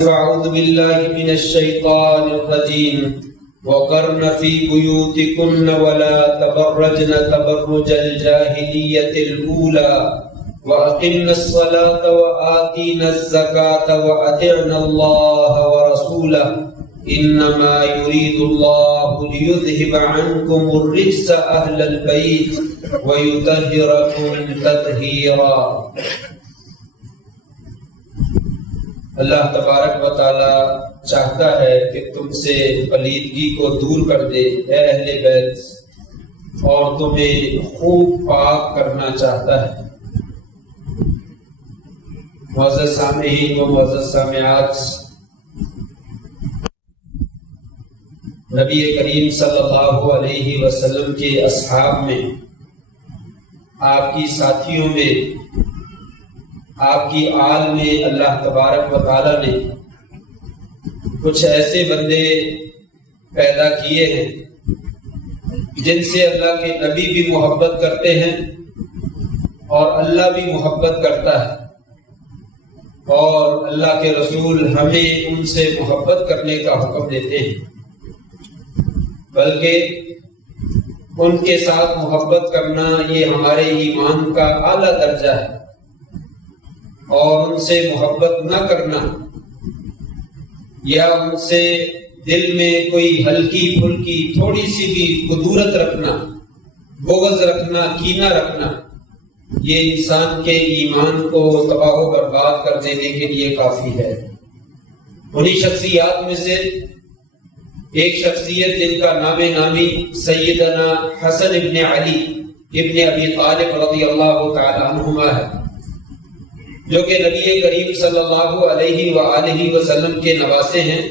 أعوذ بالله من الشيطان الرجيم وقرن في بيوتكن ولا تبرجن تبرج الجاهلية الأولى وأقمنا الصلاة وآتينا الزكاة وأطعنا الله ورسوله إنما يريد الله ليذهب عنكم الرجس أهل البيت ويطهركم تطهيرا۔ اللہ تبارک و تعالی چاہتا ہے کہ تم سے پلیدگی کو دور کر دے اے اہل بیت، اور تمہیں خوب پاک کرنا چاہتا ہے۔ معزز سامعین و معزز سامعات، نبی کریم صلی اللہ علیہ وسلم کے اصحاب میں، آپ کی ساتھیوں میں، آپ کی آل میں اللہ تبارک و تعالی نے کچھ ایسے بندے پیدا کیے ہیں جن سے اللہ کے نبی بھی محبت کرتے ہیں اور اللہ بھی محبت کرتا ہے، اور اللہ کے رسول ہمیں ان سے محبت کرنے کا حکم دیتے ہیں، بلکہ ان کے ساتھ محبت کرنا یہ ہمارے ایمان کا اعلیٰ درجہ ہے، اور ان سے محبت نہ کرنا یا ان سے دل میں کوئی ہلکی پھلکی تھوڑی سی بھی قدورت رکھنا، بغض رکھنا، کینہ رکھنا، یہ انسان کے ایمان کو تباہ و برباد کر دینے کے لیے کافی ہے۔ انہی شخصیات میں سے ایک شخصیت جن کا نام نامی سیدنا حسن ابن علی ابن ابی طالب رضی اللہ تعالی عنہما ہے، جو کہ نبی کریم صلی اللہ علیہ وآلہ وسلم کے نواسے ہیں۔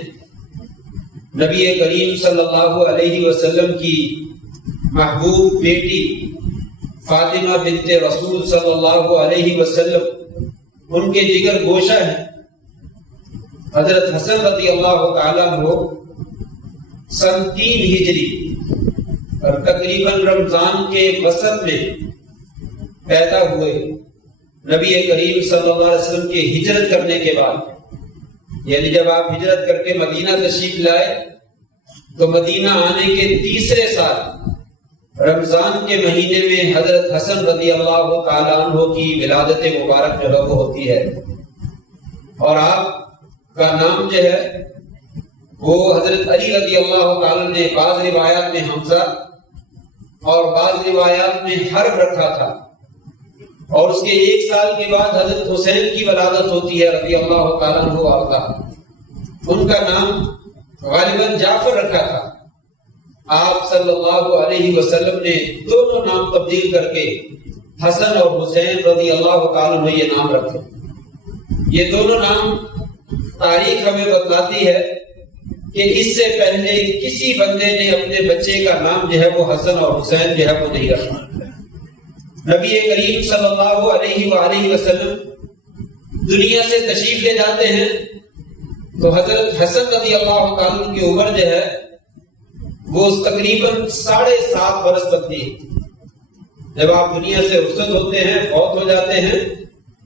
نبی کریم صلی اللہ علیہ وسلم کی محبوب بیٹی فاطمہ بنت رسول صلی اللہ علیہ وسلم ان کے جگر گوشہ ہیں۔ حضرت حسن رضی اللہ تعالیٰ عنہ سن 3 ہجری اور تقریباً رمضان کے وسط میں پیدا ہوئے۔ نبی کریم صلی اللہ علیہ وسلم کے ہجرت کرنے کے بعد، یعنی جب آپ ہجرت کر کے مدینہ تشریف لائے تو مدینہ آنے کے تیسرے سال رمضان کے مہینے میں حضرت حسن رضی اللہ تعالیٰ عنہ کی ولادت مبارک جو ہے وہ ہوتی ہے، اور آپ کا نام جو ہے وہ حضرت علی رضی اللہ تعالیٰ نے بعض روایات میں حمزہ اور بعض روایات میں حرب رکھا تھا، اور اس کے 1 سال کے بعد حضرت حسین کی ولادت ہوتی ہے رضی اللہ تعالیٰ عنہ وارضہ۔ ان کا نام غالباً جعفر رکھا تھا۔ آپ صلی اللہ علیہ وسلم نے دونوں نام تبدیل کر کے حسن اور حسین رضی اللہ تعالیٰ عنہ یہ نام رکھے۔ یہ دونوں نام تاریخ ہمیں بتلاتی ہے کہ اس سے پہلے کسی بندے نے اپنے بچے کا نام جو ہے وہ حسن اور حسین جو ہے وہ نہیں رکھا۔ نبی کریم صلی اللہ علیہ وآلہ وسلم دنیا سے تشریف لے جاتے ہیں تو حضرت حسن رضی اللہ تعالیٰ کی عمر جو ہے وہ تقریباً 7.5 برس بنتی ہے۔ جب آپ دنیا سے رخصت ہوتے ہیں، فوت ہو جاتے ہیں،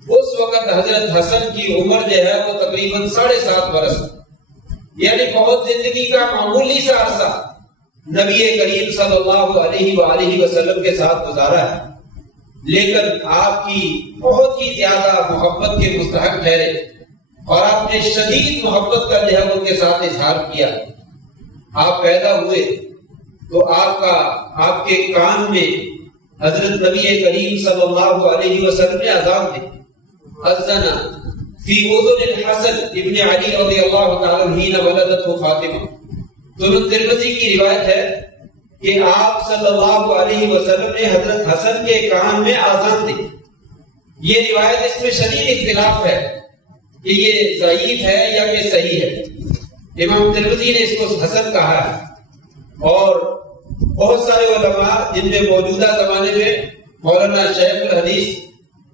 اس وقت حضرت حسن کی عمر جو ہے وہ تقریباً 7.5 برس، یعنی بہت زندگی کا معمولی سا عرصہ نبی کریم صلی اللہ علیہ وآلہ وسلم کے ساتھ گزارا ہے، لیکن آپ کی بہت ہی زیادہ محبت کے مستحق ٹھہرے، اور آپ نے شدید محبت کا جو ہے ان کے ساتھ اظہار کیا۔ آپ پیدا ہوئے تو آپ کے کان میں حضرت نبی کریم صلی اللہ علیہ وسلم نے اذان دی، اذن فی اذن الحسن ابن علی رضی اللہ تعالی عنہ حین ولدته فاطمہ۔ سنن ترمذی کی روایت ہے کہ آپ صلی اللہ علیہ وسلم نے حضرت حسن کے کان میں آذان دی۔ یہ روایت اس میں شدید اختلاف ہے کہ یہ ضعیف ہے یا کہ صحیح ہے۔ امام ترمذی نے اس کو حسن کہا ہے، اور بہت سارے علماء جن میں موجودہ زمانے میں مولانا شیخ الحدیث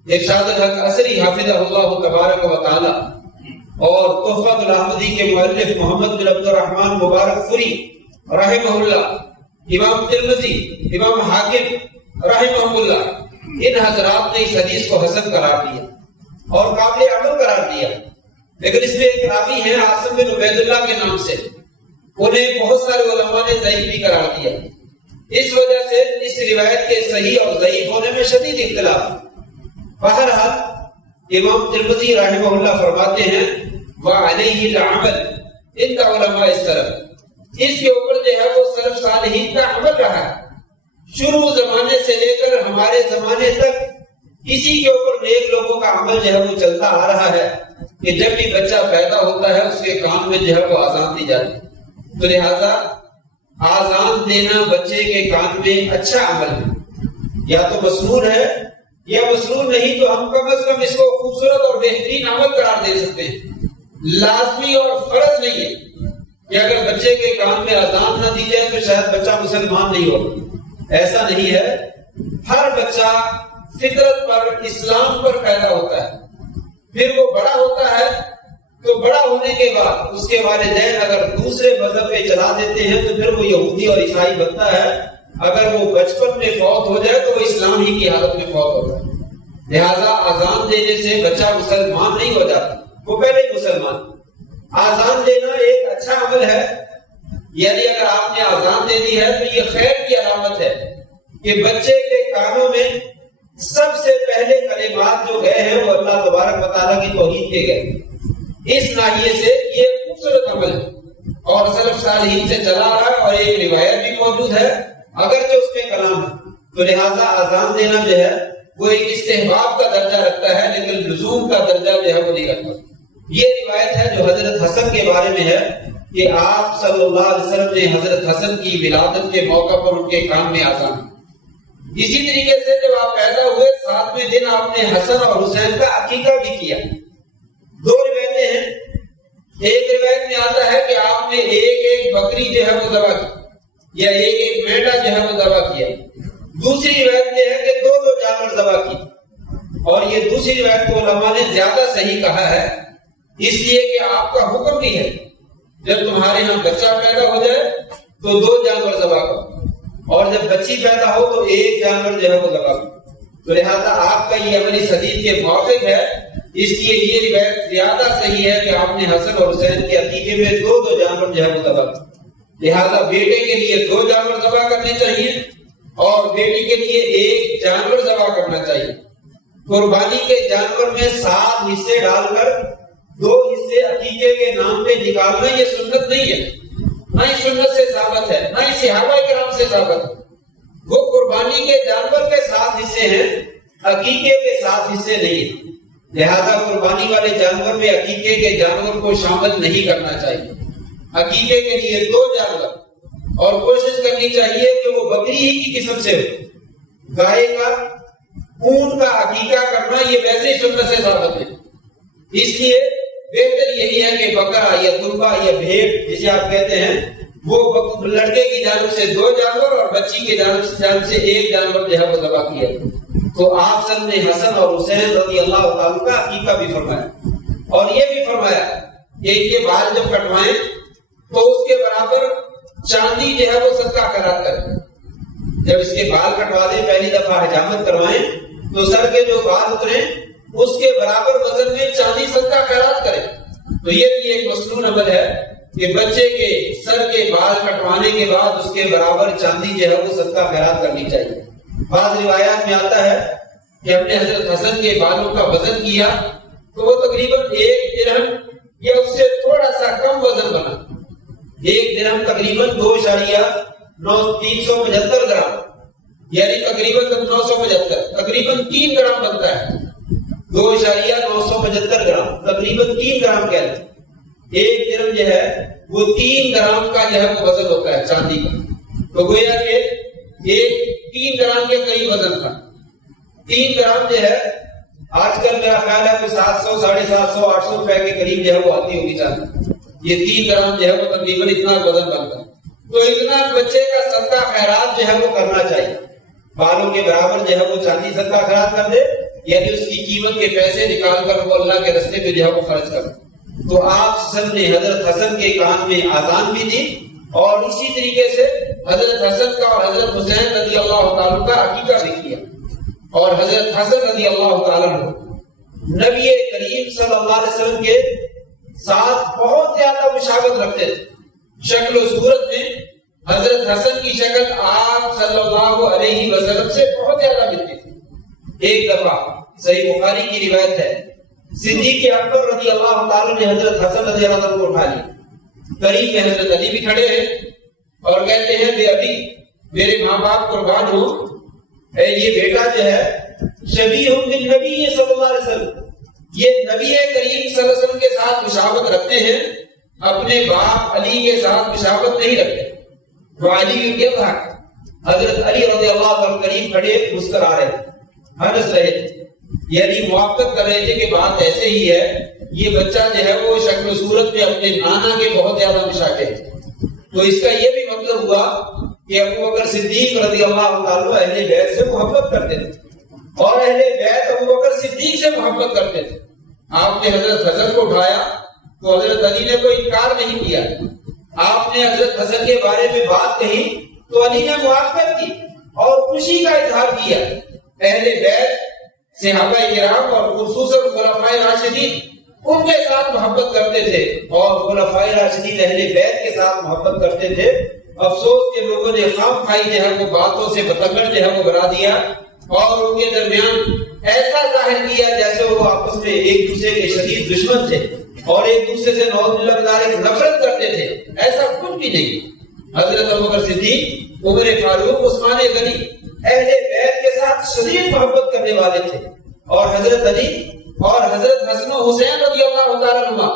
ارشاد الحق عصری حافظہ اللہ تبارک و تعالی اور تحفۃ الاحمدی کے مؤلف محمد بن عبد الرحمن مبارک فری رحمہ اللہ، امام ترمذی، امام حاکم رحمہ اللہ، ان حضرات نے اس حدیث کو حسن قرار دیا اور قابل عمل قرار دیا۔ لیکن اس میں ایک راوی ہیں عاصم بن عبید اللہ کے نام سے، انہیں بہت سارے علماء نے ضعیف بھی قرار دیا۔ اس وجہ سے اس روایت کے صحیح اور ضعیف ہونے میں شدید اختلاف۔ بہرحال امام ترمذی رحمہ اللہ فرماتے ہیں وعلیہ العمل ان کا علماء السلف، اس کے اوپر جو ہے وہ سلف صالحین کا عمل رہا ہے، شروع زمانے سے لے کر ہمارے زمانے تک اسی کے اوپر نیک لوگوں کا عمل جو ہے وہ چلتا آ رہا ہے کہ جب بھی بچہ پیدا ہوتا ہے اس کے کان میں جو ہے وہ اذان دی جاتی ہے، تو لہذا اذان دینا بچے کے کان میں اچھا عمل ہے، یا تو مسنون ہے یا مسنون نہیں تو ہم کم از کم اس کو خوبصورت اور بہترین عمل قرار دے سکتے ہیں۔ لازمی اور فرض نہیں ہے کہ اگر بچے کے کان میں اذان نہ دی جائے تو شاید بچہ مسلمان نہیں ہوگا، ایسا نہیں ہے۔ ہر بچہ فطرت پر اسلام پر پیدا ہوتا ہے، پھر وہ بڑا ہوتا ہے تو بڑا ہونے کے بعد اس کے والدین اگر دوسرے مذہب پہ چلا دیتے ہیں تو پھر وہ یہودی اور عیسائی بنتا ہے، اگر وہ بچپن میں فوت ہو جائے تو وہ اسلام ہی کی حالت میں فوت ہوتا ہے۔ لہذا اذان دینے سے بچہ مسلمان نہیں ہو جاتا، وہ پہلے ہی مسلمان۔ اذان دینا ایک اچھا عمل ہے، یعنی اگر آپ نے اذان دے دی ہے تو یہ خیر کی علامت ہے کہ بچے کے کانوں میں سب سے پہلے کلمات جو گئے ہیں وہ اللہ تبارک و تعالیٰ کی توحید کے گئے۔ اس ناحیے سے یہ خوبصورت عمل ہے اور سلف صالحین سے چلا رہا ہے، اور ایک روایت بھی موجود ہے اگرچہ اس میں کلام ہے، تو لہٰذا اذان دینا جو ہے وہ ایک استحباب کا درجہ رکھتا ہے لیکن لزوم کا درجہ جو ہے وہ نہیں رکھتا۔ یہ روایت ہے جو حضرت حسن کے بارے میں ہے کہ آپ صلی اللہ علیہ وسلم نے حضرت حسن کی ولادت کے موقع پر ان کے کان میں اذان۔ اسی طریقے سے جب آپ پیدا ہوئے 7ویں دن آپ نے حسن اور حسین کا عقیقہ بھی کیا۔ دو روایتیں ہیں، ایک روایت میں آتا ہے کہ آپ نے ایک بکری جو ہے وہ ذبح کی یا ایک مینڈا جو ہے وہ ذبح کیا، دوسری روایت یہ ہے کہ دو جانور ذبح کی، اور یہ دوسری روایت کو علماء نے زیادہ صحیح کہا ہے، اس لیے کہ آپ کا حکم بھی ہے جب تمہارے یہاں بچہ پیدا ہو جائے تو 2 جانور ذبح کرو، اور جب بچی پیدا ہو تو 1 جانور جو ہے وہ ذبح کرو۔ تو لہذا آپ کا یہ عمل اس حدیث کے موافق ہے، اس لیے یہ روایت زیادہ صحیح ہے کہ آپ نے حسن اور حسین کے عقیقے میں 2 جانور جو ہے وہ ذبح کرو۔ لہذا بیٹے کے لیے 2 جانور ذبح کرنے چاہیے اور بیٹی کے لیے 1 جانور ذبح کرنا چاہیے۔ قربانی کے جانور میں 7 حصے ڈال کر 2 حصے عقیقے کے نام پہ نکالنا یہ سنت نہیں ہے، نہ ہی سنت سے ثابت ہے، نہ ہی صحابہ کرام سے ثابت ہے۔ وہ قربانی کے جانور کے 7 حصے ہیں، عقیقے کے 7 حصے نہیں ہیں، لہذا قربانی والے جانور میں عقیقے کے جانور کو شامل نہیں کرنا چاہیے۔ عقیقے کے لیے 2 جانور، اور کوشش کرنی چاہیے کہ وہ بکری ہی کی قسم سے ہو۔ گائے کا اونٹ کا عقیقہ کرنا یہ ویسے ہی سنت سے ثابت ہے، اس لیے بہتر یہی ہے کہ بکرا یا دمبا یا بھیڑ جسے آپ کہتے ہیں وہ لڑکے کی جانب سے 2 جانور اور بچی کی جانب سے 1 جانور جو ہے وہ ذبح کیا۔ تو آپ سب نے حسن اور حسین رضی اللہ تعالیٰ کا عقیقہ بھی فرمایا، اور یہ بھی فرمایا کہ ان کے بال جب کٹوائیں تو اس کے برابر چاندی جو ہے وہ صدقہ خیرات کریں۔ جب اس کے بال کٹوا دیں، پہلی دفعہ حجامت کروائیں تو سر کے جو بال اتریں اس کے برابر وزن میں چاندی صدقہ خیرات کریں۔ تو یہ بھی ایک مسنون عمل ہے کہ بچے کے سر کے بال کٹوانے کے بعد اس کے برابر چاندی جو ہے وہ صدقہ خیرات کرنی چاہیے۔ بعض روایات میں آتا ہے کہ ہم نے حضرت حسن کے بالوں کا وزن کیا تو وہ تقریباً 1 درہم یا اس سے تھوڑا سا کم وزن بنا۔ 1 درہم تقریباً 2.375 گرام، یعنی تقریباً 975، تقریباً 3 گرام بنتا ہے۔ 2.975 گرام تقریباً 3 گرام کہتے ہیں۔ 1 درہم جو ہے وہ 3 گرام کا جو ہے وہ وزن ہوتا ہے چاندی کا، تو گویا کہ 3 گرام کے قریب وزن تھا۔ 3 گرام جو ہے آج کل میرا خیال ہے کہ 700 750 800 روپے کے قریب جو ہے وہ آتی ہوگی چاندی۔ یہ 3 گرام جو ہے وہ تقریباً اتنا وزن بنتا ہے، تو اتنا بچے کا صدقہ خیرات جو ہے وہ کرنا چاہیے۔ بالوں کے برابر جو ہے وہ چاندی صدقہ خیرات کر دے، یعنی اس کی قیمت کے پیسے نکال کر وہ اللہ کے راستے میں جو ہے وہ خرچ کر۔ تو آپ سب نے حضرت حسن کے کان میں اذان بھی دی، اور اسی طریقے سے حضرت حسن کا اور حضرت حسین رضی اللہ تعالیٰ کا عقیقہ بھی کیا۔ اور حضرت حسن رضی اللہ تعالیٰ نبی کریم صلی اللہ علیہ وسلم کے ساتھ بہت زیادہ مشابہت رکھتے تھے. شکل و صورت میں حضرت حسن کی شکل آپ صلی اللہ علیہ وسلم سے بہت زیادہ ملتی تھی. ایک دفعہ صحیح بخاری کی روایت ہے، صدیق اکبر رضی اللہ تعالی نے حضرت حسن رضی اللہ عنہ کو اٹھا لیا. قریب میں حضرت علی بھی کھڑے ہیں اور کہتے ہیں بے ابی، میرے ماں باپ قربان ہو، یہ بیٹا جو ہے شبیہ بالنبی صلی اللہ علیہ وسلم، یہ نبی کریم صلی اللہ علیہ وسلم کے ساتھ مشابہت رکھتے ہیں، اپنے باپ علی کے ساتھ مشابہت نہیں رکھتے. وہ علی کیا تھا؟ حضرت علی رضی اللہ عنہ قریب کھڑے مسکرا رہے تھے، ہنس رہے تھے، یعنی موافقت کر رہے تھے کہ بات ایسے ہی ہے، یہ بچہ جو ہے وہ شکل و صورت میں اپنے نانا کے بہت زیادہ مشابہ ہے. تو اس کا یہ بھی مطلب ہوا کہ ابو بکر صدیق رضی اللہ عنہ اہل بیت سے محبت کرتے تھے اور اہل بیت ابو بکر صدیق سے محبت کرتے تھے. آپ نے حضرت حسن کو اٹھایا تو حضرت علی نے کوئی انکار نہیں کیا. آپ نے حضرت حسن کے بارے میں بات کہی تو علی نے موافقت کی اور خوشی کا اظہار کیا. اہل بیت صحابہ کرام اور خصوصاً خلفائے راشدین ان کے ساتھ محبت کرتے تھے اور خلفائے راشدین اہل بیت کے ساتھ محبت کرتے تھے. افسوس کہ لوگوں نے خام خائی جو ہے وہ باتوں سے بتکڑ جو ہے وہ بنا دیا اور ان کے درمیان ایسا ظاہر کیا جیسے وہ آپس میں ایک دوسرے کے شدید دشمن تھے اور ایک دوسرے سے نعوذ باللہ من ذالک نفرت کرتے تھے. ایسا کچھ بھی نہیں. حضرت ابوبکر صدیق، عمر فاروق، عثمان غنی اہل بیت کے ساتھ شدید محبت کرنے والے تھے اور حضرت علی اور حضرت حسن و حسین رضی اللہ تعالیٰ عنہ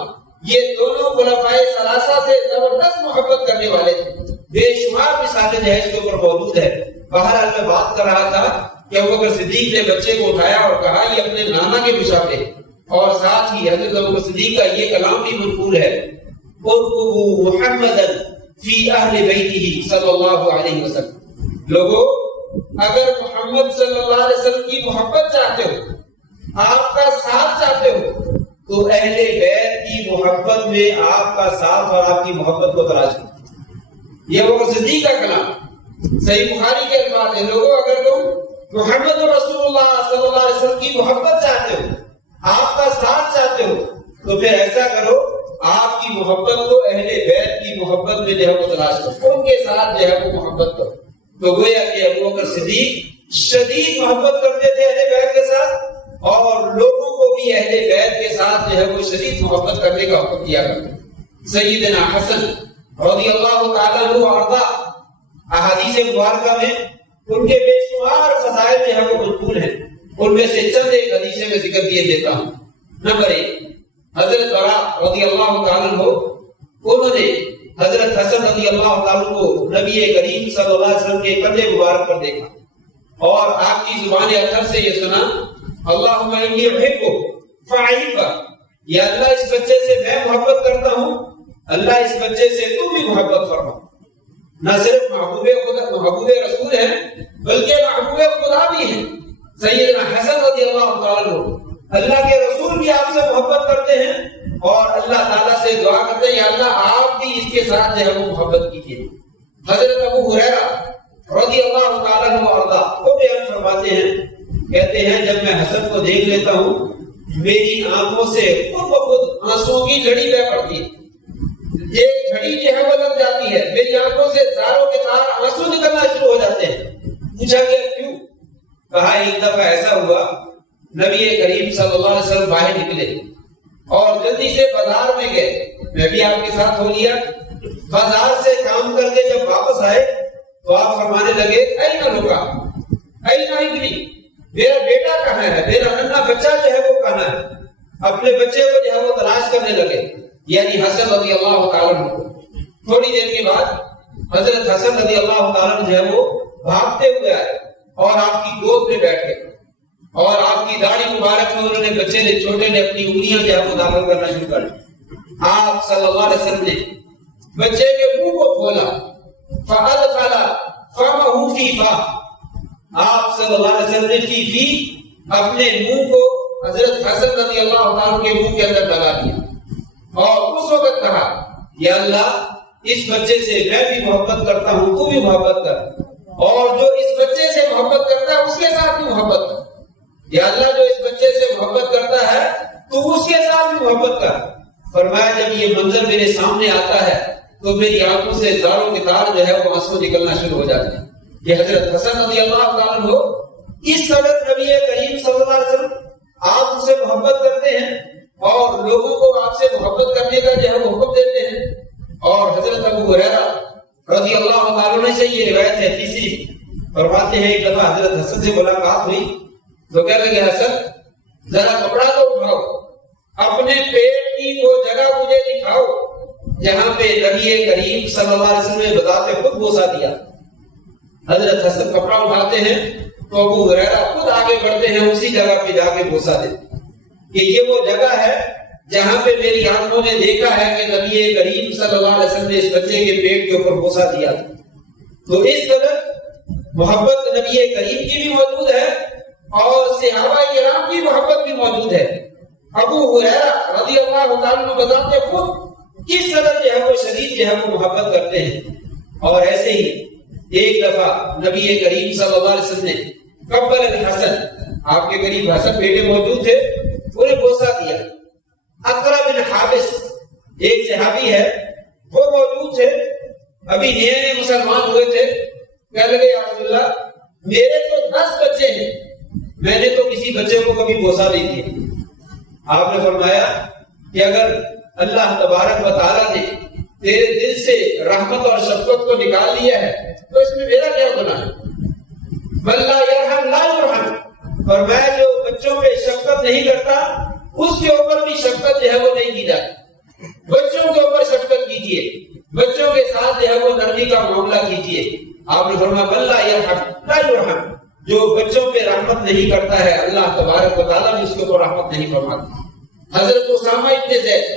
یہ دونوں خلفائے ثلاثہ سے زبردست محبت کرنے والے تھے. بے شمار مثالیں جو ہے اس کے اوپر موجود ہے. بہرحال میں بات کر رہا تھا کہ ابوبکر صدیق نے بچے کو اٹھایا اور کہا یہ اپنے نانا کے مشابہ، اور ساتھ ہی حضرت ابوبکر صدیق کا یہ کلام بھی منقول ہے، ارقبوا محمدا فی اہل بیتہ صلی اللہ علیہ وسلم. لوگوں اگر محمد صلی اللہ علیہ وسلم کی محبت چاہتے ہو، آپ کا ساتھ چاہتے ہو، تو اہل بیت کی محبت میں آپ کا ساتھ اور آپ کی محبت کو تلاش کرو. یہ ابوبکر صدیق کا کلام صحیح بخاری کے الفاظ ہیں. لوگوں اگر تم محمد رسول اللہ صلی اللہ علیہ وسلم کی محبت چاہتے ہو، آپ کا ساتھ چاہتے ہو، تو پھر ایسا کرو، آپ کی محبت کو اہل بیت کی محبت میں جو ہے وہ تلاش کرو، ان کے ساتھ جو ہے وہ محبت کرو. تو گویا کہ ابوبکر صدیق شدید محبت کرتے تھے اہل بیت کے ساتھ اور لوگوں کو بھی اہل بیت کے ساتھ جو ہے وہ شدید محبت کرنے کا حکم دیا کرتے. سیدنا حسن رضی اللہ تعالیٰ عنہ وارضا احادیث مبارکہ میں ان کے بے شمار فضائل جو ہے وہ منقول ہیں. ان میں سے چند ایک حدیثیں میں ذکر کیے دیتا ہوں. نمبر 1، حضرت براء رضی اللہ تعالیٰ عنہ انہوں نے حضرت حسن رضی اللہ تعالیٰ عنہ کو نبی کریم صلی اللہ علیہ وسلم کے کندھے مبارک پر دیکھا اور آپ کی زبان اطہر سے یہ سنا، اللہم انی احبک فاحبہ، یا اللہ اس بچے سے میں محبت کرتا ہوں، اللہ اس بچے سے تو بھی محبت فرما. نہ صرف محبوب خدا محبوب رسول ہیں بلکہ محبوب خدا بھی ہیں. سیدنا حسن رضی اللہ تعالیٰ عنہ اللہ کے رسول بھی آپ سے محبت کرتے ہیں اور اللہ تعالیٰ سے دعا کرتے ہیں یا اللہ آپ بھی اس کے ساتھ جو ہے وہ محبت کیجیے. حضرت ابو ہریرہ رضی اللہ تعالیٰ عنہ وارضا وہ بیان فرماتے ہیں، کہتے ہیں جب میں حسن کو دیکھ لیتا ہوں میری آنکھوں سے خود بخود آنسوؤں کی جھڑی بہ پڑتی ہے. ایک جھڑی جو ہے وہ لگ جاتی ہے، میری آنکھوں سے زاروں کے تار آنسو نکلنا شروع ہو جاتے ہیں. پوچھا کہ کیوں؟ کہا ایک دفعہ ایسا ہوا نبی کریم صلی اللہ علیہ وسلم باہر نکلے اور جلدی سے بازار میں گئے، میں بھی آپ کے ساتھ ہو لیا. بازار سے کام کر کے جب واپس آئے تو آپ فرمانے لگے اینا لوکا اینا ابنی، میرا بیٹا کہاں ہے، میرا ننھا بچہ جو ہے وہ کہاں ہے. اپنے بچے کو جو ہے وہ تلاش کرنے لگے، یعنی حسن رضی اللہ تعالیٰ عنہ. تھوڑی دیر کے بعد حضرت حسن رضی اللہ تعالیٰ عنہ جو ہے وہ بھاگتے ہوئے آئے اور آپ کی گود میں بیٹھ گئے اور آپ کی داڑھی مبارک میں انہوں نے بچے نے چھوٹے نے اپنی انگلیاں جو ہے وہ داخل کرنا شروع کر دی. آپ صلی اللہ علیہ وسلم نے بچے کے منہ کو کھولا، فَأَدْخَلَ فَمَهُ فِي فَا، آپ صلی اللہ علیہ وسلم نے فی اپنے منہ کو حضرت حسن رضی اللہ عنہ کے منہ کے اندر لگا دیا اور اس وقت کہا یا اللہ اس بچے سے میں بھی محبت کرتا ہوں، تو بھی محبت کر، اور جو اس بچے سے محبت کرتا ہے اس کے ساتھ بھی محبت کر. یا اللہ جو اس بچے سے محبت کرتا ہے تو اس کے ساتھ بھی محبت کر. فرمایا جب یہ منظر میرے سامنے آتا ہے تو میری آنکھوں سے زاروں کے تار جو ہے وہ آنسو نکلنا شروع ہو جاتے ہیں. یہ حضرت حسن رضی اللہ تعالیٰ عنہ اس قدر نبی کریم صلی اللہ علیہ وسلم آپ ان سے محبت کرتے ہیں اور لوگوں کو آپ سے محبت کرنے کا جو ہے وہ حکم دیتے ہیں. اور حضرت ابو ہریرہ رضی اللہ تعالیٰ عنہ سے یہ روایت ہے تیسری، فرماتے ہیں ایک دفعہ حضرت حسن سے ملاقات ہوئی تو کہنے لگے حسن ذرا کپڑا تو اٹھاؤ، اپنے پیٹ کی وہ جگہ مجھے دکھاؤ جہاں پہ نبی کریم صلی اللہ علیہ وسلم نے بذات خود بوسہ دیا. حضرت حسن کپڑا اٹھاتے ہیں تو ابو ہریرہ خود آگے بڑھتے ہیں اسی جگہ پہ جا کے بوسہ دیتے کہ یہ وہ جگہ ہے جہاں پہ میری آنکھوں نے دیکھا ہے کہ نبی کریم صلی اللہ علیہ وسلم نے اس بچے کے پیٹ کے اوپر بوسہ دیا تھا. تو اس قدر محبت نبی کریم کی بھی موجود ہے اور صحابہ کرام کی محبت بھی موجود ہے. ابو ہریرہ رضی اللہ تعالیٰ عنہ بذات خود کس قدر جو ہے وہ شدید جو ہے وہ محبت کرتے ہیں. اور ایسے ہی ایک دفعہ نبی کریم صلی اللہ علیہ وسلم نے قبل الحسن، آپ کے قریب حسن بیٹے موجود تھے، انہیں بوسہ دیا. اقرا بن حابس ایک صحابی ہے، وہ موجود تھے، ابھی نئے نئے مسلمان ہوئے تھے. کہنے لگے یا رسول اللہ میرے تو 10 بچے ہیں، میں نے تو کسی بچے کو کبھی بوسہ نہیں دیا. آپ نے فرمایا کہ اگر اللہ تبارک و تعالیٰ نے تیرے دل سے رحمت اور شفقت کو نکال لیا ہے تو اس میں میرا کیا گناہ ہے؟ بل لا یرحم لا یرحم، فرمایا جو بچوں پہ شفقت نہیں کرتا اس کے اوپر بھی شفقت جو ہے وہ نہیں کی جاتی. بچوں کے اوپر شفقت کیجیے، بچوں کے ساتھ جو ہے وہ نرمی کا معاملہ کیجیے. آپ نے فرمایا بل لا یرحم لا یرحم، جو بچوں پہ رحمت نہیں کرتا ہے اللہ تبارک و تعالیٰ بھی اس کے اوپر رحمت نہیں فرماتا. حضرت اسامہ ابن زید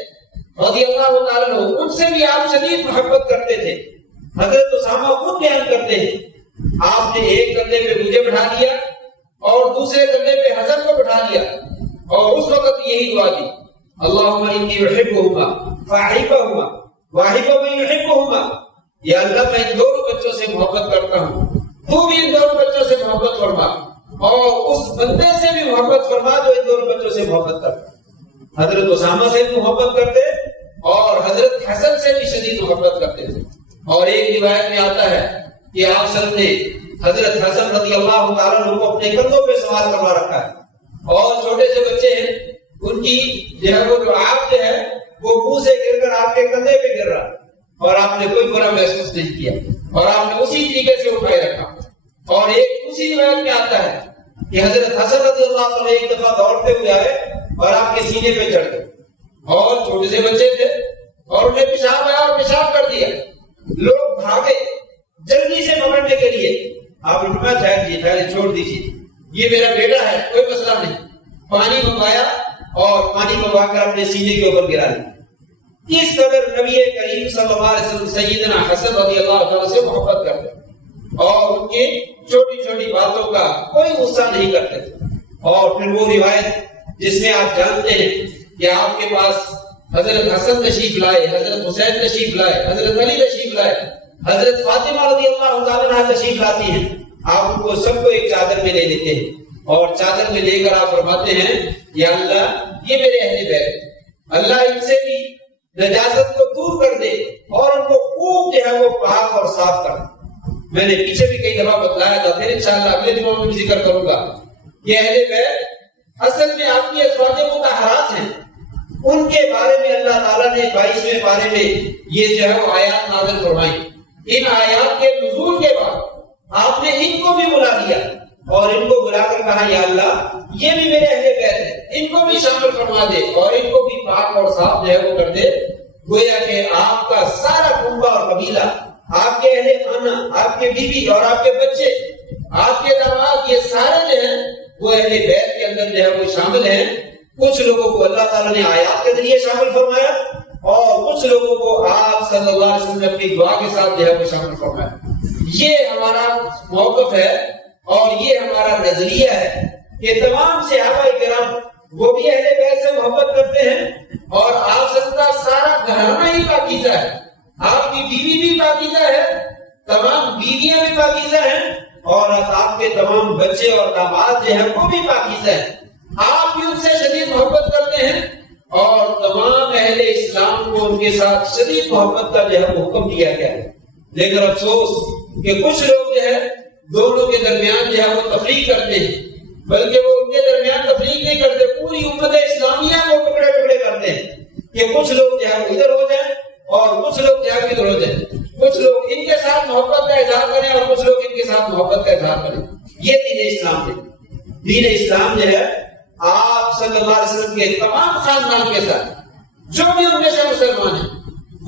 رضی اللہ تعالیٰ عنہ ان سے بھی آپ شدید محبت کرتے تھے. حضرت اسامہ خود بیان کرتے ہیں آپ نے ایک کندھے پہ مجھے بٹھا لیا اور دوسرے کندھے پہ حسن کو بٹھا لیا اور اس وقت یہی دعا دی اللہم انی احبہما فاحبہما واحب من یحبہما، یا اللہ میں ان دونوں بچوں سے محبت کرتا ہوں، تو بھی ان دونوں بچوں سے محبت فرما اور اس بندے سے بھی محبت فرما جو ان دونوں بچوں سے محبت کرتا. حضرت اسامہ سے بھی محبت کرتے اور حضرت حسن سے بھی شدید محبت کرتے تھے. اور ایک روایت میں آتا ہے کہ آپ سب نے حضرت حسن رضی اللہ تعالیٰ عنہ کو اپنے کندھوں پہ سوار کروا رکھا ہے اور چھوٹے سے بچے ہیں ان کی جو ہے وہ جو آپ جو ہے وہ منہ سے گر کر آپ کے کندھے پہ گر رہا اور آپ نے کوئی برا محسوس نہیں کیا اور آپ نے اسی طریقے سے اٹھائے رکھا. اور ایک اسی روایت میں آتا ہے کہ حضرت حسن رضی اللہ تعالیٰ ایک دفعہ دوڑتے ہوئے آئے اور آپ کے سینے پہ چڑھ گئے اور چھوٹے سے بچے تھے اور انہیں پیشاب آیا اور پیشاب کر دیا. لوگ بھاگے جلدی سے پکڑنے کے لیے. آپ نے فرمایا ٹھہرے چھوڑ دیجیے، یہ میرا بیٹا ہے، کوئی مسئلہ نہیں. پانی منگوایا اور پانی منگوا کر اپنے سینے کے اوپر گرا دیا. اس قدر نبی کریم صلی اللہ علیہ وسلم سیدنا حسن رضی اللہ تعالیٰ سے محبت کرتے اور ان کی چھوٹی چھوٹی باتوں کا کوئی غصہ نہیں کرتے تھے. اور پھر وہ روایت جس میں آپ جانتے ہیں کہ آپ کے پاس حضرت حسن تشریف لائے، حضرت حسین تشریف لائے، حضرت علی تشریف لائے، حضرت فاطمہ رضی اللہ تعالیٰ عنہ تشریف لاتی ہیں. آپ ان کو سب کو ایک چادر میں لے لیتے ہیں اور چادر میں لے کر آپ فرماتے ہیں یا اللہ یہ میرے اہل بیت، اللہ ان سے بھی نجاست کو دور کر دے اور ان کو خوب جو ہے وہ پاک اور صاف کر دے. میں نے پیچھے بھی کئی دفعہ بتلایا تھا، پھر انشاءاللہ اگلے دنوں میں بھی ذکر کروں گا. یہ اہل بیت اصل میں آپ کی ازواج مطہرات ہیں، ان کے بارے میں اللہ تعالیٰ نے 22ویں پارے میں یہ جو ہے وہ آیات نازل فرمائی. ان آیات کے نزول کے بعد آپ نے ان کو بھی بلا لیا اور ان کو بلا کر کہا یا اللہ یہ بھی میرے اہل بیت ہے، ان کو بھی شامل فرما دے اور ان کو بھی پاک اور صاف جو ہے وہ کر دے. گویا کہ آپ کا سارا کنبہ اور قبیلہ، آپ کے اہل خانہ، آپ کے بیوی اور آپ کے بچے، آپ کے داماد، یہ سارے جو ہیں وہ اہل بیت کے اندر جو ہے وہ شامل ہیں. کچھ لوگوں کو اللہ تعالیٰ نے آیات کے ذریعے شامل فرمایا اور کچھ لوگوں کو آپ صلی اللہ علیہ وسلم نے اپنی دعا کے ساتھ جو ہے وہ شامل فرمایا. یہ ہمارا موقف ہے اور یہ ہمارا نظریہ ہے کہ تمام صحابہ کرام وہ بھی اہل بیت سے محبت کرتے ہیں اور آپ سب کا سارا گھرانہ ہی پاکیزہ ہے. آپ کی بیوی بھی پاکیزہ ہے، تمام بیویاں بھی پاکیزہ ہیں اور آپ کے تمام بچے اور داماد جو ہیں وہ بھی پاکیزہ ہیں. آپ بھی ان سے شدید محبت کرتے ہیں اور تمام اہل اسلام کو ان کے ساتھ شدید محبت کا جو ہے وہ حکم دیا گیا ہے. لیکن افسوس کہ کچھ لوگ جو ہے دونوں کے درمیان جو ہے وہ تفریق کرتے ہیں، بلکہ وہ ان کے درمیان تفریق نہیں کرتے، پوری امت اسلامیہ کو ٹکڑے ٹکڑے کرتے ہیں کہ کچھ لوگ جو ہے وہ ادھر ہو جائیں اور کچھ لوگ جو ہے ادھر ہو جائیں، کچھ لوگ ان کے ساتھ محبت کا اظہار کریں اور کچھ لوگ ان کے ساتھ محبت کا اظہار کریں. یہ دین اسلام ہے. دین اسلام جو ہے آپ صلی اللہ علیہ وسلم کے تمام خاندان کے ساتھ جو بھی ان میں سے مسلمان ہیں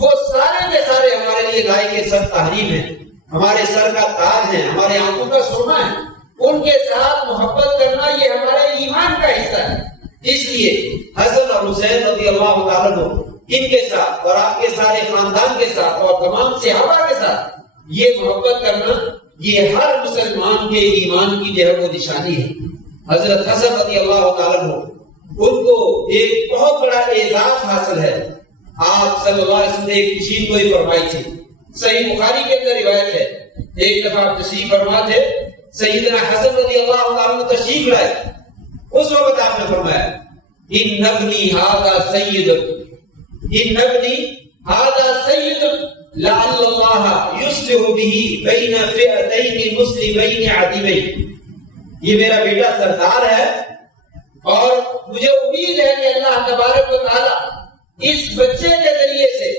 وہ سارے کے سارے ہمارے لیے لائق کے سر تحریم ہیں، ہمارے سر کا تاج ہے، ہمارے آنکھوں کا سرما ہے. ان کے ساتھ محبت کرنا یہ ہمارے ایمان کا حصہ ہے. اس لیے حسن اور حسین رضی اللہ تعالیٰ عنہ ان کے ساتھ اور آپ کے سارے خاندان کے ساتھ اور تمام صحابہ کے ساتھ یہ محبت کرنا یہ ہر مسلمان کے ایمان کی جو ہے وہ نشانی ہے. حضرت حسن رضی اللہ تعالیٰ عنہ ان کو ایک بہت بڑا اعزاز حاصل ہے. آپ صلی اللہ علیہ وسلم نے ایک تشریف کوئی فرمائی تھی، صحیح بخاری کے اندر روایت ہے. ایک دفعہ تشریف فرما تھے، سیدنا حسن رضی اللہ تعالیٰ عنہ تشریف لائے. اس وقت آپ نے فرمایا ان ابنی ھذا سید، ان ابنی ھذا سید لعل اللہ یصلح به بین فئتین مسلمین عظیمین. یہ میرا بیٹا سردار ہے اور مجھے امید ہے کہ اللہ تبارک و تعالی اس بچے کے ذریعے سے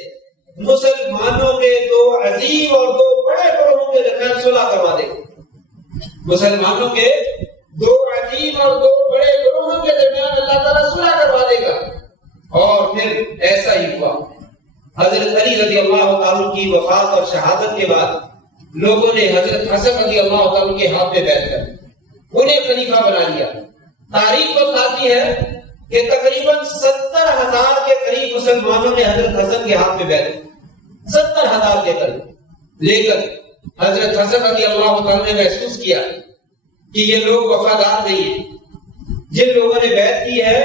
مسلمانوں کے دو عظیم اور دو بڑے گروہوں کے درمیان صلح کروا دے گا. مسلمانوں کے دو عظیم اور دو بڑے گروہوں کے درمیان اللہ تعالیٰ صلح کروا دے گا. اور پھر ایسا ہی ہوا. حضرت علی رضی اللہ تعالیٰ کی وفات اور شہادت کے بعد لوگوں نے حضرت حسن رضی اللہ تعالیٰ کے ہاتھ میں بیعت کر انہیں خلیفہ بنا لیا. تاریخ بتاتی ہے کہ تقریباً 70,000 کے قریب مسلمانوں نے حضرت حسن کے ہاتھ میں بیعت کی. 70,000 کے قریب. لیکن حضرت حسن رضی اللہ تعالیٰ نے محسوس کیا کہ یہ لوگ وفادار نہیں ہیں. جن لوگوں نے بیعت کی ہے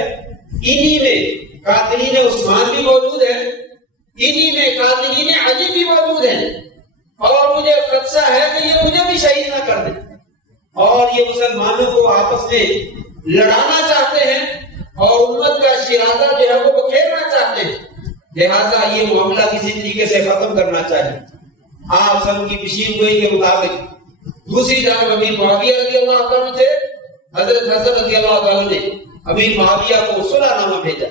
انہی میں قاتلین عثمان بھی موجود ہیں، انہی میں قاتلین علی بھی موجود ہیں، اور مجھے خدشہ ہے کہ یہ مجھے بھی شہید نہ کر دیں اور یہ مسلمانوں کو آپس میں لڑانا چاہتے ہیں اور امت کا شیرازہ جو ہے وہ بکھیرنا چاہتے ہیں. لہٰذا یہ معاملہ کسی طریقے سے ختم کرنا چاہیے. آپ سب کی پیشین گوئی کے مطابق دوسری جانب امیر معاویہ رضی اللہ عنہ تھے. حضرت حسن رضی اللہ تعالیٰ نے امیر معاویہ کو صلح نامہ بھیجا،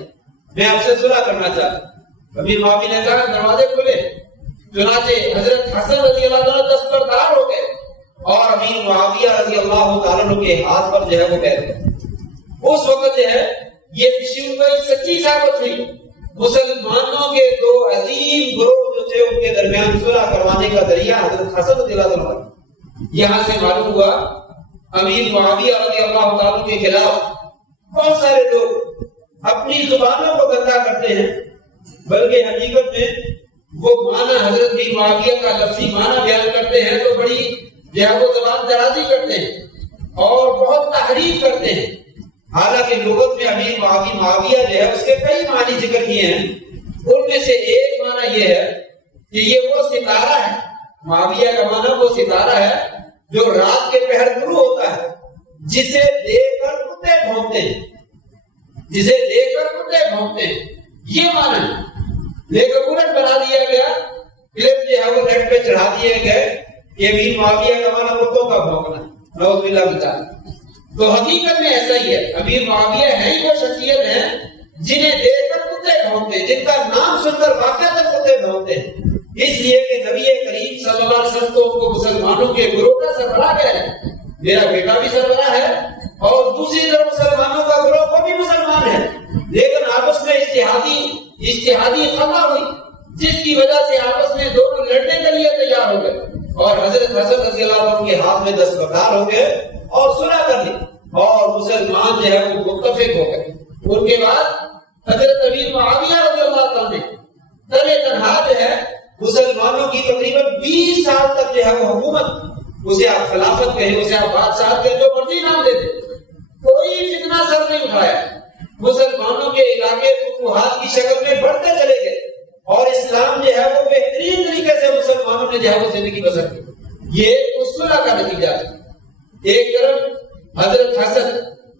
میں آپ سے صلح کرنا چاہتا. امیر معاویہ نے کہا دروازے کھلے. چنانچہ حضرت حسن رضی اللہ عنہ دستبردار ہو گئے اور امیر معاویہ رضی اللہ تعالیٰ عنہ کے ہاتھ پر جو ہے وہ بیعت کر. اس وقت جو ہے یہ پیشین گوئی سچی ثابت ہوئی. مسلمانوں کے دو عظیم گروہ جو تھے ان کے درمیان صلح کروانے کا ذریعہ حضرت حسن رضی اللہ عنہ. یہاں سے معلوم ہوا امیر معاویہ رضی اللہ تعالیٰ کے خلاف بہت سارے لوگ اپنی زبانوں کو گندا کرتے ہیں، بلکہ حقیقت میں وہ معنی حضرت امیر معاویہ کا لفظی معنی بیان کرتے ہیں تو بڑی جو ہے وہ زبان درازی کرتے ہیں اور بہت تحریف کرتے ہیں. حالانکہ لغت میں امیر معاویہ جو ہے اس کے کئی معنی ذکر کیے ہیں. ان میں سے ایک معنی یہ ہے کہ یہ وہ ستارہ ہے. معاویہ کا معنی وہ ستارہ ہے جو رات کے پہر طلوع ہوتا ہے، جسے دیکھ کر کتے بھونکتے ہیں، جسے دیکھ کر کتے بھونکتے ہیں. یہ معنی لیکن الٹ بنا دیا گیا، کلپ جو ہے وہ نیٹ پہ چڑھا دیے گئے کہ امیر معاویہ کا معنی کتوں کا بھونکنا. نعوذ باللہ من ذالک. تو حقیقت میں ایسا ہی ہے. امیر معاویہ ہے ہی وہ شخصیت ہے جنہیں دیکھ کر کتے بھونکتے ہیں، جن کا نام سن کر واقعہ کتے بھونکتے ہیں. اس لیے کہ نبی کریم صلی اللہ علیہ وسلم کو مسلمانوں کے گروہ کا سربراہ کہہ رہے ہیں. میرا بیٹا بھی سربراہ ہے اور دوسری طرف مسلمانوں کا گروہ وہ بھی مسلمان ہے، لیکن آپس میں اتحادی خلا ہوئی جس کی وجہ سے آپس میں دونوں لڑنے کے لیے تیار ہو گئے اور حضرت حسن رضی اللہ عنہ کے ہاتھ میں دستبردار ہو گئے اور صلح کر لی اور مسلمان جو ہے وہ متفق ہو گئے. ان کے بعد حضرت امیر معاویہ رضی اللہ عنہ نے تنہا تنہا جو ہے مسلمانوں کی تقریباً 20 سال تک جو ہے وہ حکومت، اسے آپ خلافت کہیں، اسے آپ بادشاہت کہیں، جو مرضی نام دے دیں، کوئی فتنہ سر نہیں اٹھایا. مسلمانوں کے علاقے فتوحات کی شکل میں بڑھتے چلے گئے اور اسلام جو ہے وہ بہترین طریقے سے مسلمانوں نے جو ہے وہ زندگی بسر کی. یہ اس صلح کا نتیجہ ہے. ایک طرف حضرت حسن،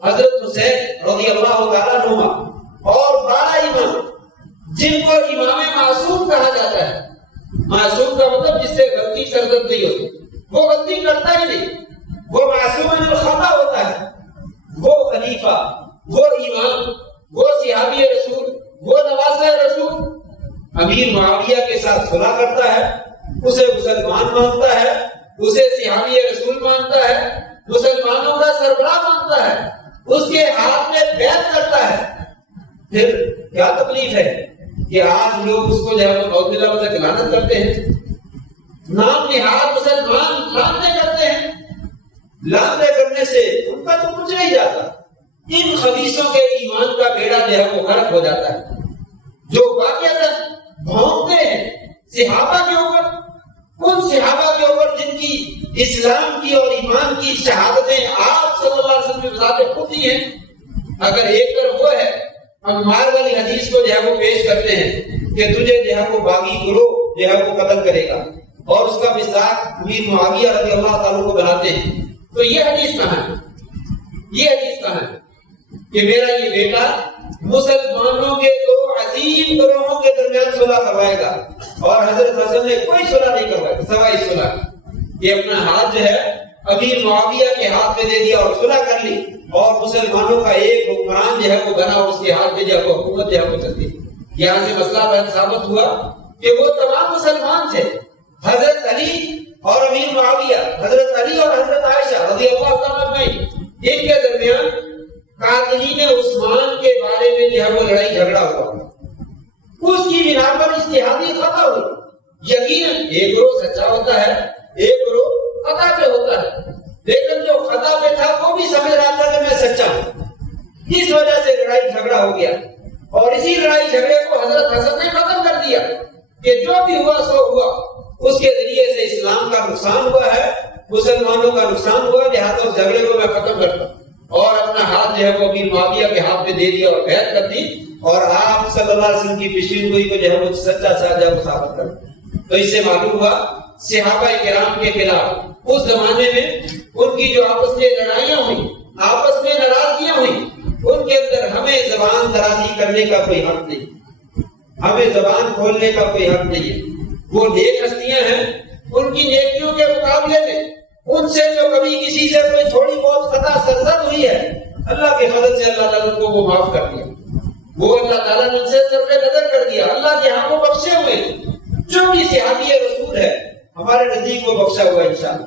حضرت حسین رضی اللہ تعالیٰ عنہما اور 12 امام جن کو امام معصوم کہا جاتا ہے. معصوم کا مطلب جس سے غلطی سرزد نہیں ہوتی، وہ غلطی کرتا ہی نہیں، وہ معصوم الخطا ہوتا ہے. وہ خلیفہ، وہ امام، وہ صحابی رسول، وہ نواسہ رسول امیر معاویہ کے ساتھ صلح کرتا ہے، اسے مسلمان مانتا ہے، اسے صحابی رسول مانتا ہے، مسلمانوں کا سربراہ مانتا ہے، اس کے ہاتھ میں بیعت کرتا ہے. پھر کیا تکلیف ہے کہ آج لوگ اس کو جو ہے وہ لعنت کرتے ہیں، نام نہاد مسلمان لعنتیں کرتے ہیں. لعنتیں کرنے سے ان کا تو کچھ نہیں جاتا، ان خبیثوں کے ایمان کا بیڑا جو ہے وہ غرق ہو جاتا ہے، جو واقعتاً بھونکتے ہیں صحابہ کے اوپر، ان صحابہ کے اوپر جن کی اسلام کی اور ایمان کی شہادتیں آپ صلی اللہ علیہ وسلم کی بذات خود دی ہیں. اگر ایک طرف وہ ہے عمار والی حدیث کو جو ہے وہ پیش کرتے ہیں کہ تجھے جو ہے وہ باغی گروہ جو ہے وہ قتل کرے گا، اور اس کا مزاج امیر معاویہ رضی اللہ تعالیٰ کو بناتے ہیں، تو یہ حدیث کہاں ہے؟ یہ حدیث کہاں ہے کہ میرا یہ بیٹا مسلمانوں کے 2 عظیم گروہوں کے درمیان صلح کروائے گا، اور حضرت حسن نے کوئی صلح نہیں کروائی سوائے صلح کہ اپنا ہاتھ جو ہے امیر معاویہ کے ہاتھ میں دے دیا اور صلح کر لی، اور مسلمانوں کا ایک حکمران جو ہے وہ بنا، اس کے ہاتھ میں جو ہے وہ حکومت جو ہے وہ چلتی. یہاں سے مسئلہ ثابت ہوا کہ وہ تمام مسلمان تھے. حضرت علی اور امیر معاویہ، حضرت علی اور حضرت عائشہ رضی اللہ تعالیٰ عنہ، ان کے درمیان قاتلین عثمان کے بارے میں جو ہے وہ لڑائی جھگڑا ہوا. اس کی بنا پر اجتہادی خطا ہوئی. یقیناً ایک گروہ سچا ہوتا ہے، ایک گروہ خطا پہ ہوتا ہے، لیکن جو خطا پہ تھا وہ بھی سمجھ رہا تھا کہ میں سچا ہوں. اس وجہ سے لڑائی جھگڑا ہو گیا، اور اسی لڑائی جھگڑے کو حضرت حسن نے ختم کر دیا کہ جو بھی ہوا سو ہوا. اس کے ذریعے سے اسلام کا نقصان ہوا ہے، مسلمانوں کا نقصان ہوا، لہٰذا اس جھگڑے کو میں ختم کرتا ہوں. اور اپنا ہاتھ جو ہے وہ امیر معاویہ کے ہاتھ میں دے دیا اور بیعت کر دی، اور آپ صلی اللہ علیہ وسلم کی پیشین گوئی کو جو ہے وہ سچا سچا ثابت کر. تو اس سے معلوم ہوا صحابہ کرام کے خلاف اس زمانے میں ان کی جو آپس میں لڑائیاں ہوئی، آپس میں ناراضگیاں ہوئی، ان کے اندر ہمیں زبان درازی کرنے کا کوئی حق نہیں، ہمیں زبان کھولنے کا کوئی حق نہیں ہے. وہ نیک ہستیاں ہیں، ان کی نیکیوں کے مقابلے میں ان سے جو کبھی کسی سے کوئی تھوڑی بہت خطا سرزد ہوئی ہے، اللہ کے فضل سے اللہ تعالیٰ کو وہ معاف کر دیا، وہ اللہ تعالیٰ نے ان سے صرف نظر کر دیا، اللہ کے ہاں وہ بخشے ہوئے. جو بھی صحابی رسول ہے ہمارے نزدیک وہ بخشا ہوا انشاءاللہ،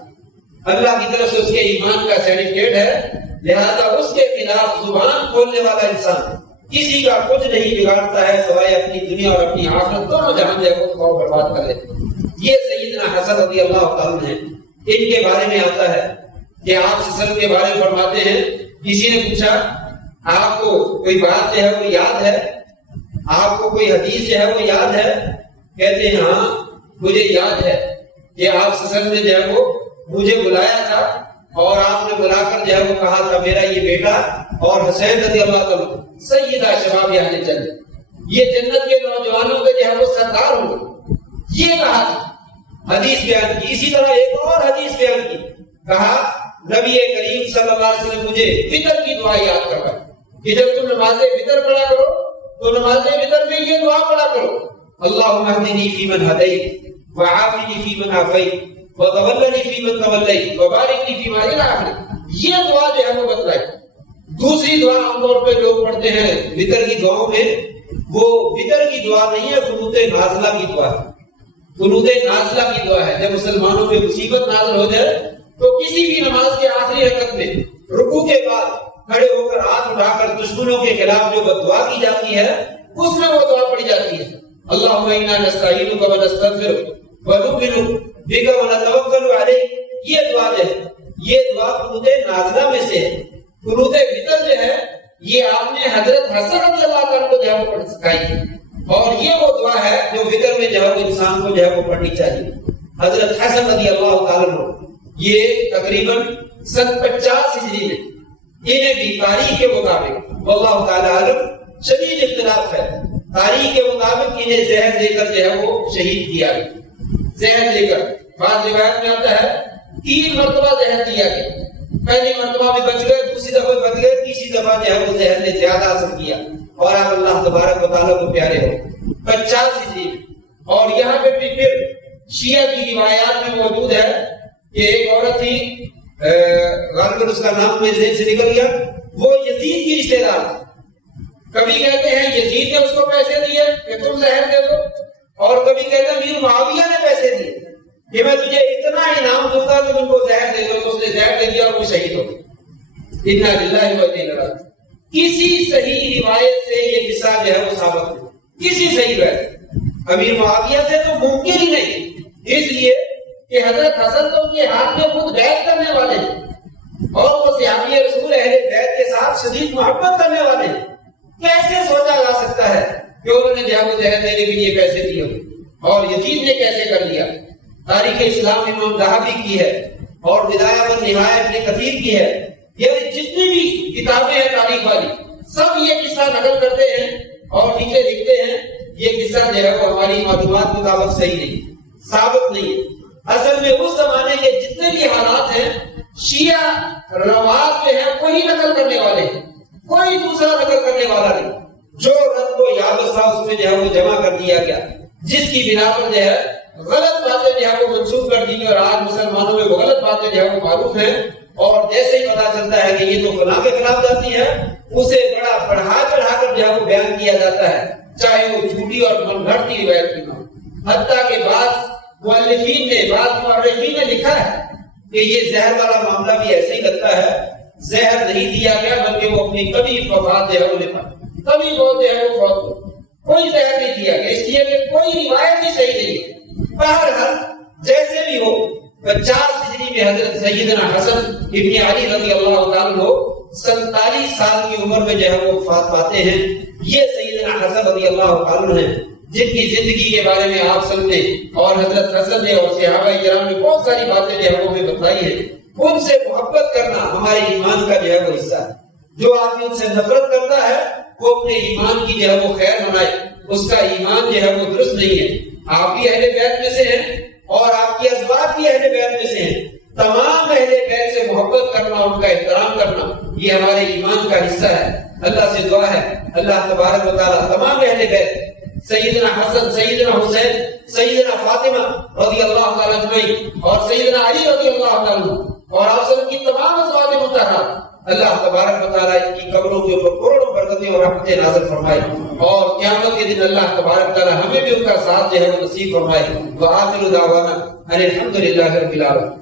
اللہ کی طرف سے اس کے ایمان کا سرٹیفکیٹ ہے. لہذا اس کے خلاف زبان کھولنے والا انسان کسی کا کچھ نہیں بگاڑتا ہے سوائے اپنی دنیا اور اپنی آخرت دونوں جہان جو کو برباد کر لیتے. یہ سیدنا حسن رضی اللہ تعالیٰ ہیں، ان کے بارے میں آتا ہے کہ آپ سسل کے بارے میں فرماتے ہیں، کسی نے پوچھا آپ کو کوئی بات جو ہے وہ یاد ہے، آپ کو کوئی حدیث جو ہے وہ یاد ہے؟ کہتے ہیں ہاں مجھے یاد ہے کہ آپ سسل نے جو ہے وہ مجھے بلایا تھا، اور آپ نے بلا کر جو ہے وہ کہا تھا میرا یہ بیٹا اور حسین رضی اللہ تعالیٰ سیدہ شباب اہل جنت، یہ جنت کے نوجوانوں کے جو ہے وہ سردار ہوں گے، یہ کہا تھا، حدیث بیان کی. اسی طرح ایک اور حدیث بیان کی، کہا نبی کریم صلی اللہ علیہ وسلم مجھے فطر کی دعا یاد کروائی کہ جب تم نماز فطر پڑھا کرو تو نماز فطر میں یہ دعا پڑھا کرو، اللہم اہدنی فیمن ہدیت وعافنی فیمن عافیت وتولنی فیمن تولیت وبارک لی فیما اعطیت. یہ دعا جو ہے وہ بتلائی. دوسری دعا عام طور پہ لوگ پڑھتے ہیں وطر کی دعاؤں میں، وہ وطر کی دعا نہیں ہے، قنوت نازلہ کی دعا ہے. قنوت نازلہ کی دعا ہے جب مسلمانوں پہ مصیبت نازل ہو جائے تو کسی بھی نماز کے آخری رکعت میں رکوع کے بعد کھڑے ہو کر ہاتھ اٹھا کر دشمنوں کے خلاف جو بددعا کی جاتی ہے اس میں وہ دعا پڑھی جاتی ہے، اللہم انا نستعینک ونستغفرک ونؤمن بک ونتوکل علیک. یہ دعا جو ہے یہ دعا قنوت نازلہ میں سے ہے. قنوت وطر جو ہے یہ آپ نے حضرت حسن رضی اللہ تعالیٰ کو جو ہے وہ پڑھ سکھائی تھی، اور یہ وہ دعا ہے جو وطر میں جو ہے وہ انسان کو جو ہے وہ پڑھنی چاہیے. حضرت حسن رضی اللہ تعالیٰ یہ تقریباً 50 ہجری میں انہیں بھی تاریخ کے مطابق واللہ تعالیٰ عالم شدید اختلاف ہے، تاریخ کے مطابق انہیں زہر دے کر جو ہے وہ شہید کیا گیا. زہر دے کر بعض روایت میں آتا ہے 3 مرتبہ زہر دیا گیا، پہلی مرتبہ میں بچ گئے، دوسری دفعہ بچ گئے، تیسری دفعہ جو ہے وہ زہر نے زیادہ اثر کیا. اور آپ اللہ تبارک و تعالیٰ کو پیارے ہو. 50 ہجری. اور یہاں پہ بھی پھر شیعہ کی روایات میں موجود ہے کہ ایک عورت تھی، غالباً اس کا نام میرے ذہن سے نکل گیا، وہ یزید کی رشتہ دار تھی. کبھی کہتے ہیں یزید نے اس کو پیسے دیے کہ تم زہر دے دو، اور کبھی کہتے ہیں امیر معاویہ نے پیسے دیے کہ میں تجھے اتنا انعام دوں گا تم ان کو زہر دے دو. تو اس نے زہر دے دیا اور وہ شہید ہو گئی. انا للہ و انا الیہ راجعون. کسی صحیح روایت سے یہ قصہ جو ہے وہ ثابت نہیں، کسی صحیح روایت. امیر معاویہ سے تو ممکن ہی نہیں، اس لیے کہ حضرت حسن تو ان کے ہاتھ میں خود بیعت کرنے والے ہیں اور وہ صحابی رسول اہل بیت کے ساتھ شدید محبت کرنے والے ہیں. کیسے سوچا جا سکتا ہے کہ انہوں نے جہاں زہر دینے کے لیے پیسے دیے اور یزید نے کیسے کر لیا؟ تاریخ اسلام امام ذہبی کی ہے اور بدایہ و نہایہ ابن کثیر کی ہے. یہ جتنی بھی کتابیں ہیں تاریخ والی سب یہ قصہ نقل کرتے ہیں اور نیچے لکھتے ہیں یہ قصہ جو ہے وہ ہماری معلومات مطابق صحیح نہیں، ثابت نہیں ہے. اصل میں اس زمانے کے جتنے بھی حالات ہیں شیعہ روات جو ہے وہی نقل کرنے والے ہیں، کوئی دوسرا نقل کرنے والا نہیں. جو رد کو یابس تھا اس میں جو ہے وہ جمع کر دیا گیا، جس کی بنا پر جو ہے غلط باتیں جو ہے وہ منسوخ کر دی گئی. اور آج مسلمانوں میں وہ غلط باتیں جو ہے وہ معروف ہیں اور جیسے ہی پتا چلتا ہے کہ یہ تو فلاں کے خلاف جاتی ہے اسے بڑا بڑھا چڑھا کر جو ہے وہ بیان کیا جاتا ہے، چاہے وہ جھوٹی اور من گھڑتی روایت کی ہو. حتیٰ کہ بعض مؤلفین نے، بعض مورخین نے لکھا ہے کہ یہ زہر والا معاملہ بھی ایسے ہی لگتا ہے، زہر نہیں دیا گیا بلکہ وہ اپنی کبھی وفات جو ہے وہ لکھا، کبھی وہ جو ہے وہ فوت ہو، کوئی زہر نہیں دیا گیا، اس لیے کہ کوئی روایت ہی صحیح نہیں ہے. بہرحال جیسے بھی ہو 50 ہجری میں حضرت سیدنا حسن ابن علی رضی اللہ تعالیٰ عنہ 47 سال کی عمر میں جو ہے وہ وفات پاتے ہیں. یہ سیدنا حسن رضی اللہ تعالیٰ عنہ ہیں جن کی زندگی کے بارے میں آپ سنتے اور حضرت حسن نے اور صحابہ کرام نے بہت ساری باتیں جو ہے وہ ہمیں بتائی ہیں. ان سے محبت کرنا ہمارے ایمان کا جو ہے وہ حصہ ہے. جو آدمی ان سے نفرت کرتا ہے وہ اپنے ایمان کی جو ہے وہ خیر منائے، اس کا ایمان جو ہے وہ درست نہیں ہے. آپ بھی اہل بیت میں سے ہیں اور آپ کی ازواج بھی اہل بیت میں سے ہیں. تمام اہل بیت سے محبت کرنا، ان کا احترام کرنا یہ ہمارے ایمان کا حصہ ہے. اللہ سے دعا ہے اللہ تبارک و تعالیٰ تمام اہل بیت سیدنا حسن، سیدنا حسین، سیدنا فاطمہ رضی اللہ تعالیٰ عنہ اور سیدنا علی رضی اللہ تعالیٰ عنہ اور آپ سب کی تمام ازواج مطہرات اللہ تبارک و تعالیٰ ان کی قبروں کے اوپر کروڑوں برکتیں اور رحمتیں نازل فرمائے اور قیامت کے دن اللہ تبارک و تعالیٰ ہمیں بھی ان کا ساتھ جو ہے وہ نصیب فرمائے. وآخر دعوانا ان الحمد للہ رب العالمین.